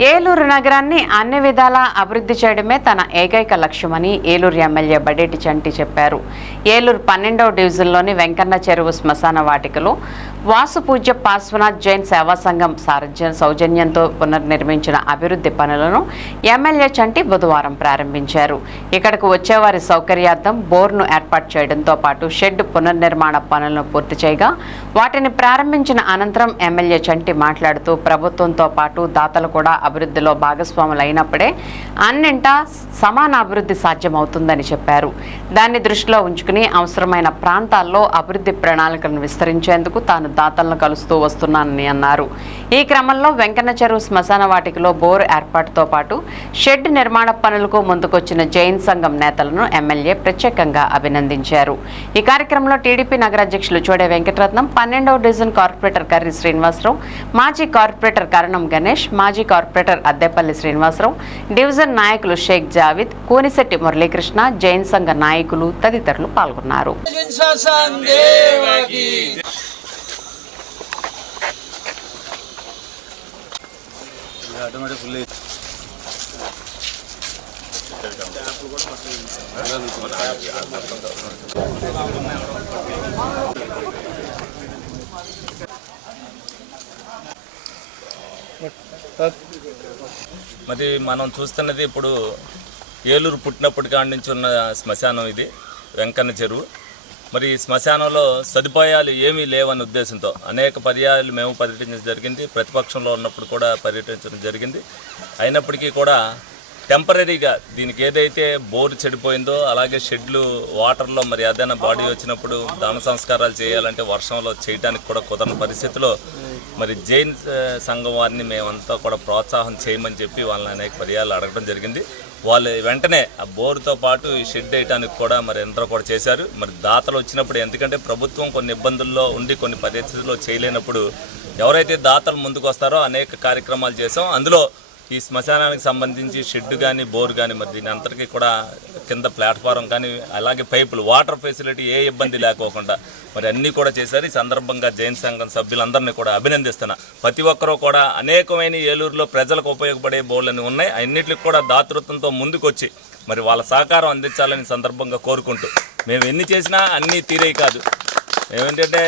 ఏలూరు నగరాన్ని అన్ని విధాలా అభివృద్ధి చేయడమే తన ఏకైక లక్ష్యమని ఏలూరు ఎమ్మెల్యే బడేటి చంటి చెప్పారు. ఏలూరు పన్నెండవ డివిజన్లోని వెంకన్న చెరువు శ్మశాన వాటికలో వాసు పూజ్య పార్శ్వనాథ్ జైన్ సేవా సంఘం సారథ్య సౌజన్యంతో పునర్నిర్మించిన అభివృద్ధి పనులను ఎమ్మెల్యే చంటి బుధవారం ప్రారంభించారు. ఇక్కడకు వచ్చేవారి సౌకర్యార్థం బోర్ను ఏర్పాటు చేయడంతో పాటు షెడ్ పునర్నిర్మాణ పనులను పూర్తి చేయగా వాటిని ప్రారంభించిన అనంతరం ఎమ్మెల్యే చంటి మాట్లాడుతూ ప్రభుత్వంతో పాటు దాతలు కూడా అభివృద్ధిలో భాగస్వాములు అయినప్పుడే అన్నింట సమాన అభివృద్ధి సాధ్యమవుతుందని చెప్పారు. దాన్ని దృష్టిలో ఉంచుకుని అవసరమైన ప్రాంతాల్లో అభివృద్ధి ప్రణాళికలను విస్తరించేందుకు తాను దాతలను కలుస్తూ వస్తున్నానని అన్నారు. ఈ క్రమంలో వెంకన్న చెరువు శ్మశాన వాటికలో బోర్ ఏర్పాటుతో పాటు షెడ్ నిర్మాణ పనులకు ముందుకొచ్చిన జైన్ సంఘం నేతలను ఎమ్మెల్యే ప్రత్యేకంగా అభినందించారు. ఈ కార్యక్రమంలో టీడీపీ నగర అధ్యక్షులు చోడే వెంకటరత్నం పన్నెండవ డివిజన్ కార్పొరేటర్ కర్రి శ్రీనివాసరావు మాజీ కార్పొరేటర్ కరణం గణేష్ మాజీ కార్పొరేటర్ అద్దెపల్లి శ్రీనివాసరావు డివిజన్ నాయకులు షేక్ జావిద్ కూనిశెట్టి మురళీకృష్ణ జైన్ సంఘ నాయకులు తదితరులు పాల్గొన్నారు. దేవకి మరి మనం చూస్తున్నది ఇప్పుడు ఏలూరు పుట్టినప్పటి కాడి నుంచి ఉన్న శ్మశానం ఇది వెంకన్న చెరువు. మరి ఈ శ్మశానంలో సదుపాయాలు ఏమీ లేవన్న ఉద్దేశంతో అనేక పర్యాయాలు మేము పర్యటించడం జరిగింది ప్రతిపక్షంలో ఉన్నప్పుడు కూడా పర్యటించడం జరిగింది. అయినప్పటికీ కూడా టెంపరీగా దీనికి ఏదైతే బోర్ చెడిపోయిందో అలాగే షెడ్లు వాటర్లో మరి ఏదైనా బాడీ వచ్చినప్పుడు దాన సంస్కారాలు చేయాలంటే వర్షంలో చేయడానికి కూడా కుదరని పరిస్థితిలో మరి జైన్ సంఘం వారిని మేమంతా కూడా ప్రోత్సాహం చేయమని చెప్పి వాళ్ళని అనేక పర్యాలు అడగడం జరిగింది. వాళ్ళు వెంటనే ఆ బోరుతో పాటు ఈ షెడ్ వేయడానికి కూడా మరి ఎంతో కూడా చేశారు. మరి దాతలు వచ్చినప్పుడు ఎందుకంటే ప్రభుత్వం కొన్ని ఇబ్బందుల్లో ఉండి కొన్ని పరిస్థితుల్లో చేయలేనప్పుడు ఎవరైతే దాతలు ముందుకు వస్తారో అనేక కార్యక్రమాలు చేసాం అందులో ఈ శ్మశానానికి సంబంధించి షెడ్ కానీ బోర్ కానీ మరి దీని అంతటికీ కూడా కింద ప్లాట్ఫారం కానీ అలాగే పైపులు వాటర్ ఫెసిలిటీ ఏ ఇబ్బంది లేకోకుండా మరి అన్నీ కూడా చేశారు. ఈ సందర్భంగా జైన్ సంఘం సభ్యులందరినీ కూడా అభినందిస్తున్నా. ప్రతి ఒక్కరూ కూడా అనేకమైన ఏలూరులో ప్రజలకు ఉపయోగపడే బోర్లని ఉన్నాయి. అన్నిటికి కూడా దాతృత్వంతో ముందుకొచ్చి మరి వాళ్ళ సహకారం అందించాలని సందర్భంగా కోరుకుంటూ మేము ఎన్ని చేసినా అన్నీ తీరే కాదు. ఏమిటంటే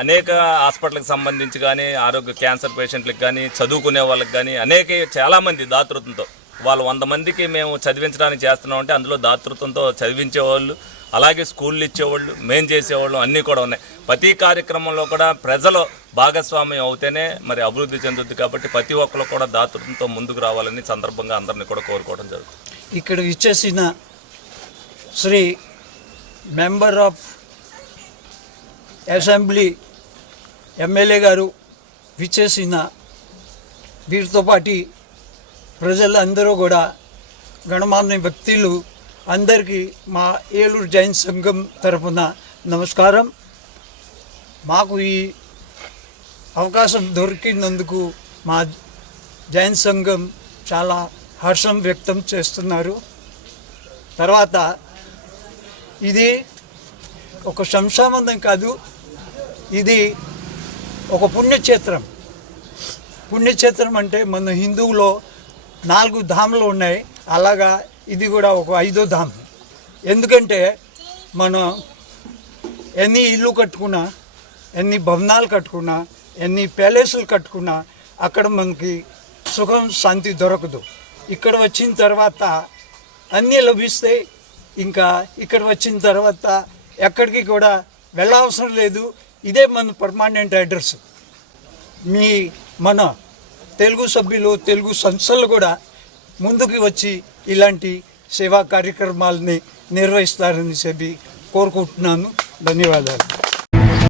అనేక హాస్పిటల్కి సంబంధించి కానీ ఆరోగ్య క్యాన్సర్ పేషెంట్లకు కానీ చదువుకునే వాళ్ళకి కానీ అనేక చాలామంది దాతృత్వంతో వాళ్ళు వంద మందికి మేము చదివించడానికి చేస్తున్నాం అంటే అందులో దాతృత్వంతో చదివించేవాళ్ళు అలాగే స్కూళ్ళు ఇచ్చేవాళ్ళు మేం చేసేవాళ్ళు అన్నీ కూడా ఉన్నాయి. ప్రతి కార్యక్రమంలో కూడా ప్రజలు భాగస్వామ్యం అవుతేనే మరి అభివృద్ధి చెందుద్ది కాబట్టి ప్రతి ఒక్కరు కూడా దాతృత్వంతో ముందుకు రావాలని సందర్భంగా అందరినీ కూడా కోరుకోవడం జరుగుతుంది. ఇక్కడ ఇచ్చేసిన Shri member of assembly MLA గారు విచ్చేసిన వీరితో పాటి ప్రజలందరూ కూడా గణమాన్య వ్యక్తులు అందరికీ మా ఏలూరు జైన్ సంఘం తరఫున నమస్కారం. మాకు ఈ అవకాశం దొరికినందుకు మా జైన్ సంఘం చాలా హర్షం వ్యక్తం చేస్తున్నారు. తర్వాత ఇది ఒక శంశాబంధం కాదు ఇది ఒక పుణ్యక్షేత్రం. పుణ్యక్షేత్రం అంటే మన హిందువులో నాలుగు ధాములు ఉన్నాయి. అలాగా ఇది కూడా ఒక ఐదో ధామ్. ఎందుకంటే మనం ఎన్ని ఇల్లు కట్టుకున్నా ఎన్ని భవనాలు కట్టుకున్నా ఎన్ని ప్యాలెస్లు కట్టుకున్నా అక్కడ మనకి సుఖం శాంతి దొరకదు. ఇక్కడ వచ్చిన తర్వాత అన్నీ లభిస్తాయి ఇంకా ఇక్కడ వచ్చిన తర్వాత ఎక్కడికి కూడా వెళ్ళవసరం లేదు. ఇదే మన పర్మానెంట్ అడ్రస్ మీ మన తెలుగు సభ్యులు తెలుగు సంస్థలు కూడా ముందుకు వచ్చి ఇలాంటి సేవా కార్యక్రమాలని నిర్వహిస్తారని చెప్పి కోరుకుంటున్నాను. ధన్యవాదాలు.